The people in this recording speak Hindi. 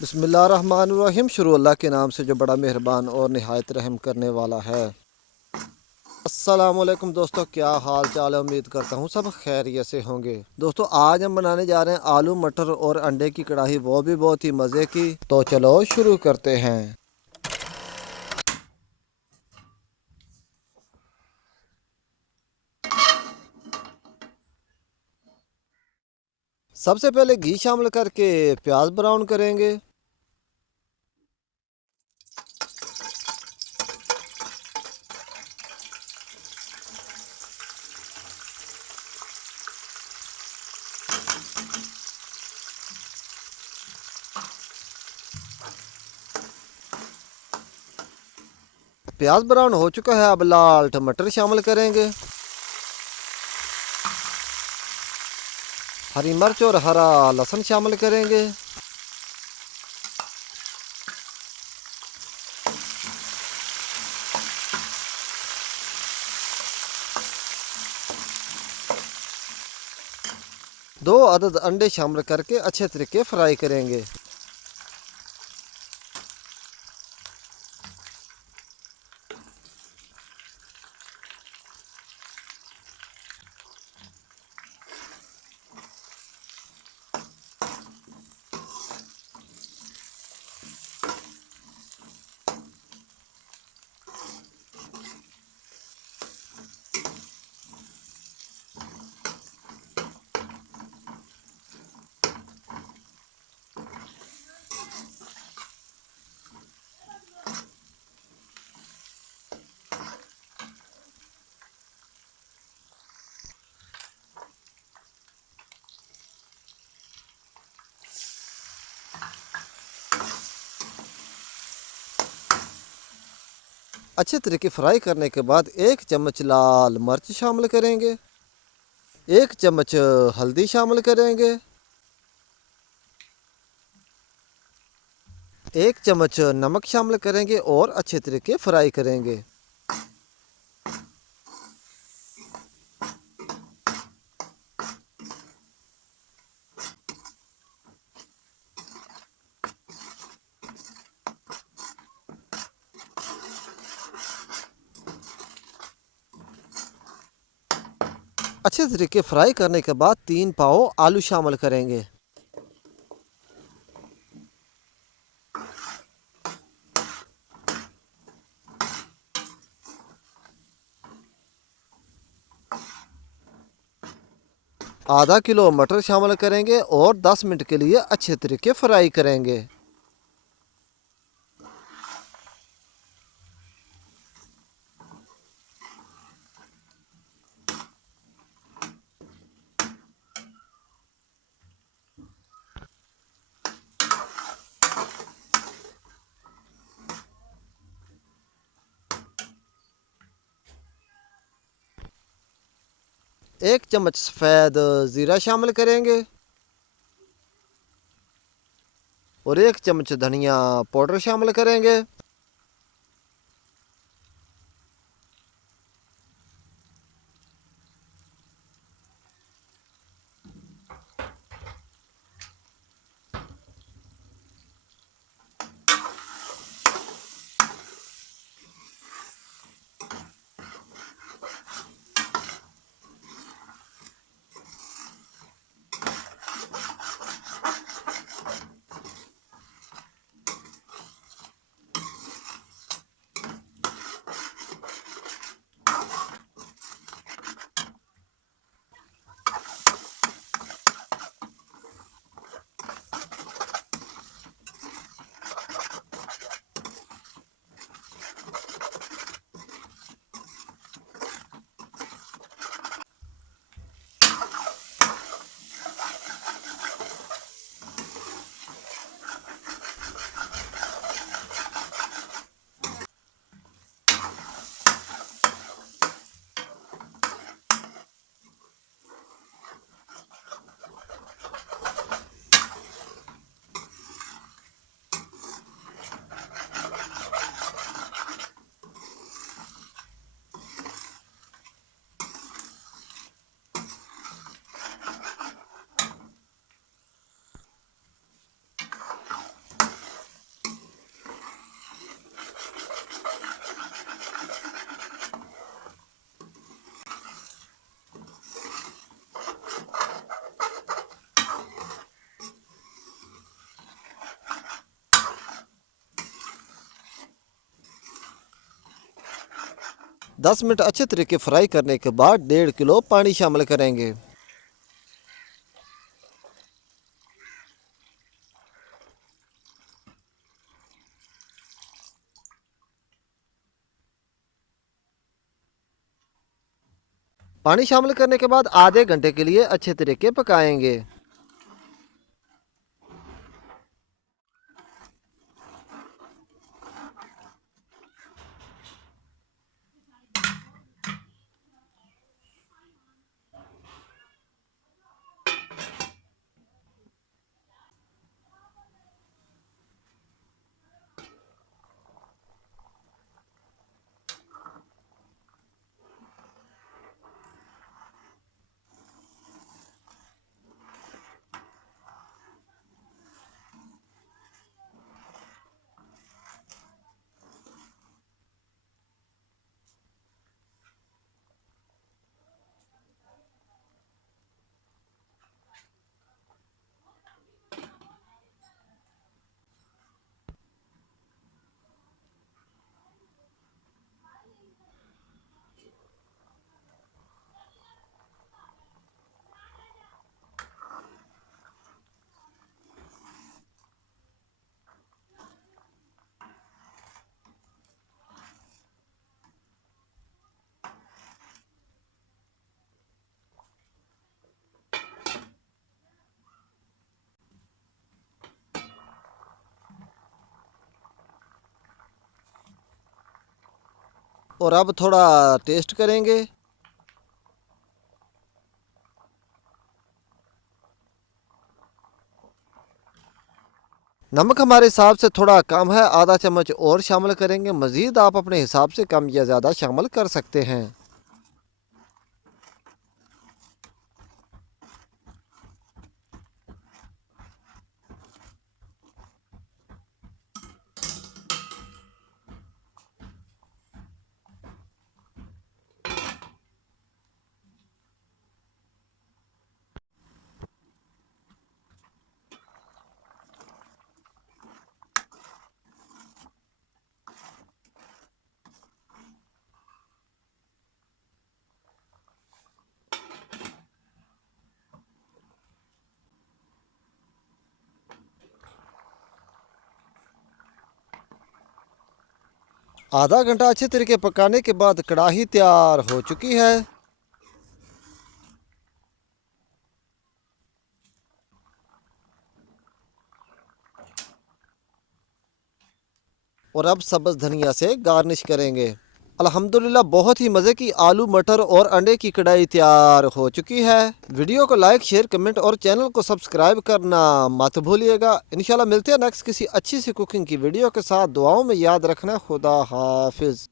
बिस्मिल्लाहिर्रहमानिर्रहीम। शुरू अल्लाह के नाम से जो बड़ा मेहरबान और निहायत रहम करने वाला है। अस्सलामुअलैकुम दोस्तों, क्या हाल चाल है। उम्मीद करता हूँ सब खैरियत से होंगे। दोस्तों आज हम बनाने जा रहे हैं आलू मटर और अंडे की कढ़ाई, वो भी बहुत ही मज़े की। तो चलो शुरू करते हैं। सबसे पहले घी शामिल करके प्याज ब्राउन करेंगे। प्याज ब्राउन हो चुका है, अब लाल टमाटर शामिल करेंगे। हरी मिर्च और हरा लहसुन शामिल करेंगे। दो अदद अंडे शामिल करके अच्छे तरीके फ्राई करेंगे। अच्छे तरीके फ्राई करने के बाद 1 चम्मच लाल मिर्च शामिल करेंगे। 1 चम्मच हल्दी शामिल करेंगे। 1 चम्मच नमक शामिल करेंगे और अच्छे तरीके फ्राई करेंगे। अच्छे तरीके फ्राई करने के बाद 3 पाव आलू शामिल करेंगे। आधा किलो मटर शामिल करेंगे और 10 मिनट के लिए अच्छे तरीके फ्राई करेंगे। एक चम्मच सफ़ेद ज़ीरा शामिल करेंगे और 1 चम्मच धनिया पाउडर शामिल करेंगे। 10 मिनट अच्छे तरीके फ्राई करने के बाद 1.5 किलो पानी शामिल करेंगे। पानी शामिल करने के बाद आधे घंटे के लिए अच्छे तरीके पकाएंगे। और अब थोड़ा टेस्ट करेंगे। नमक हमारे हिसाब से थोड़ा कम है, आधा चम्मच और शामिल करेंगे। मज़ीद आप अपने हिसाब से कम या ज़्यादा शामिल कर सकते हैं। आधा घंटा अच्छे तरीके पकाने के बाद कढ़ाई तैयार हो चुकी है। और अब सब्ज़ धनिया से गार्निश करेंगे। अल्हम्दुलिल्लाह बहुत ही मज़े की आलू मटर और अंडे की कढ़ाई तैयार हो चुकी है। वीडियो को लाइक शेयर कमेंट और चैनल को सब्सक्राइब करना मत भूलिएगा। इंशाल्लाह मिलते हैं नेक्स्ट किसी अच्छी सी कुकिंग की वीडियो के साथ। दुआओं में याद रखना। खुदा हाफिज़।